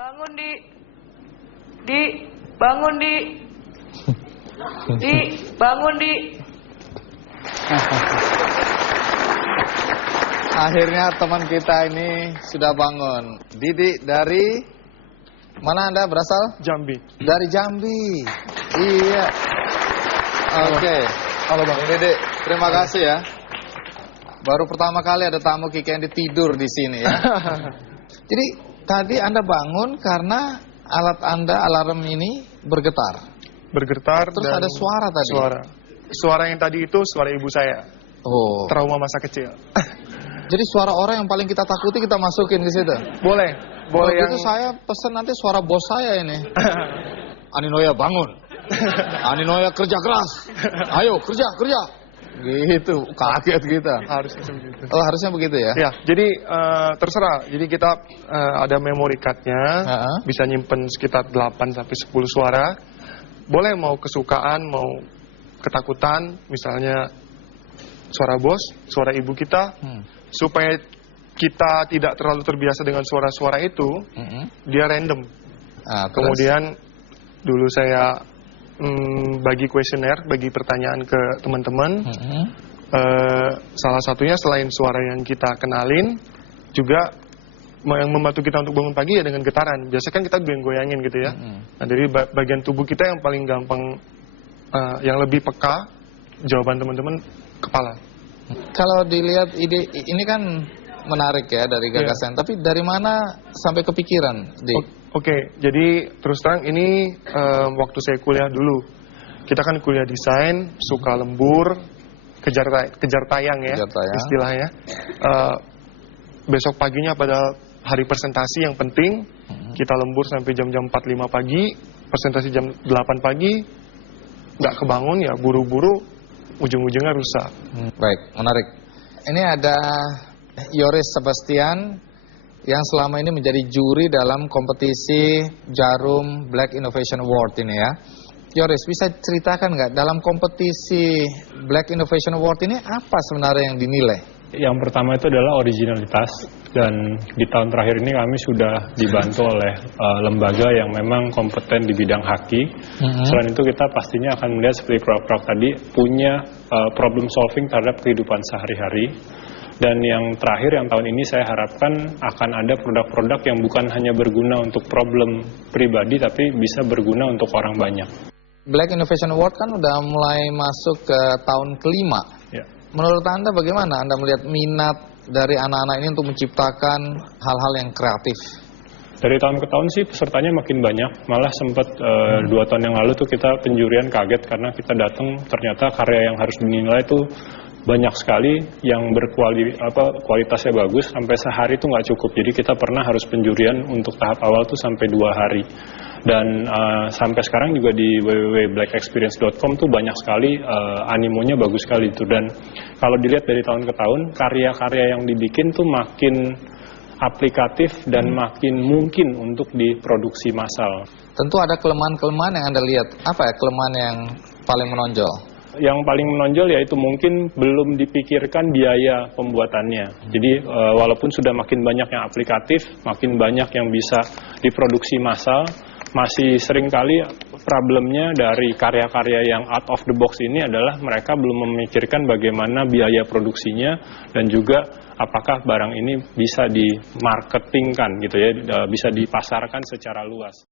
Bangun di bangun di bangun di. Akhirnya teman kita ini sudah bangun. Didi dari mana Anda berasal? Jambi. Dari Jambi. Iya. Oke. Halo Bang. Didi, terima kasih ya. Baru pertama kali ada tamu Kiki yang tidur di sini ya. Jadi tadi Anda bangun karena alat Anda alarm ini bergetar. Bergetar. Terus dan ada suara tadi. Suara yang tadi itu suara ibu saya. Oh. Trauma masa kecil. Jadi suara orang yang paling kita takuti kita masukin ke situ. Boleh. Boleh yang... itu saya pesen nanti suara bos saya ini. Aninoya bangun. Aninoya kerja keras. Ayo kerja. Gitu, kaget kita. Harusnya begitu. Oh, harusnya begitu ya? Ya, jadi terserah. Jadi kita ada memory card-nya, bisa nyimpen sekitar 8 sampai 10 suara. Boleh mau kesukaan, mau ketakutan, misalnya suara bos, suara ibu kita, supaya kita tidak terlalu terbiasa dengan suara-suara itu, dia random. Kemudian dulu saya bagi kuesioner, bagi pertanyaan ke teman-teman. Salah satunya selain suara yang kita kenalin, juga yang membantu kita untuk bangun pagi ya dengan getaran. Biasanya kan kita goyang-goyangin gitu ya. Nah, dari bagian tubuh kita yang paling gampang, yang lebih peka, jawaban teman-teman kepala. Kalau dilihat ide ini kan menarik ya dari gagasan, tapi dari mana sampai kepikiran? Oke, jadi terus terang ini waktu saya kuliah dulu. Kita kan kuliah desain, suka lembur, kejar tayang ya, istilahnya. Besok paginya pada hari presentasi yang penting, kita lembur sampai jam-jam 4-5 pagi, presentasi jam 8 pagi, nggak kebangun ya buru-buru, ujung-ujungnya rusak. Baik, menarik. Ini ada Yoris Sebastian yang selama ini menjadi juri dalam kompetisi Jarum Black Innovation Award ini ya. Yoris, bisa ceritakan nggak dalam kompetisi Black Innovation Award ini apa sebenarnya yang dinilai? Yang pertama itu adalah originalitas, dan di tahun terakhir ini kami sudah dibantu oleh lembaga yang memang kompeten di bidang haki. Selain itu kita pastinya akan melihat seperti Prof tadi punya problem solving terhadap kehidupan sehari-hari. Dan yang terakhir yang tahun ini saya harapkan akan ada produk-produk yang bukan hanya berguna untuk problem pribadi tapi bisa berguna untuk orang banyak. Black Innovation Award kan udah mulai masuk ke tahun kelima. Ya. Menurut Anda bagaimana Anda melihat minat dari anak-anak ini untuk menciptakan hal-hal yang kreatif? Dari tahun ke tahun sih pesertanya makin banyak. Malah sempat 2 tahun yang lalu tuh kita penjurian kaget karena kita datang ternyata karya yang harus dinilai itu banyak sekali yang kualitasnya bagus, sampai sehari itu nggak cukup. Jadi kita pernah harus penjurian untuk tahap awal tuh sampai 2 hari. Dan sampai sekarang juga di www.blackexperience.com tuh banyak sekali animonya bagus sekali itu. Dan kalau dilihat dari tahun ke tahun, karya-karya yang dibikin tuh makin aplikatif dan makin mungkin untuk diproduksi massal. Tentu ada kelemahan-kelemahan yang Anda lihat. Apa ya kelemahan yang paling menonjol? Yang paling menonjol yaitu mungkin belum dipikirkan biaya pembuatannya. Jadi walaupun sudah makin banyak yang aplikatif, makin banyak yang bisa diproduksi massal, masih seringkali problemnya dari karya-karya yang out of the box ini adalah mereka belum memikirkan bagaimana biaya produksinya dan juga apakah barang ini bisa dimarketingkan gitu ya, bisa dipasarkan secara luas.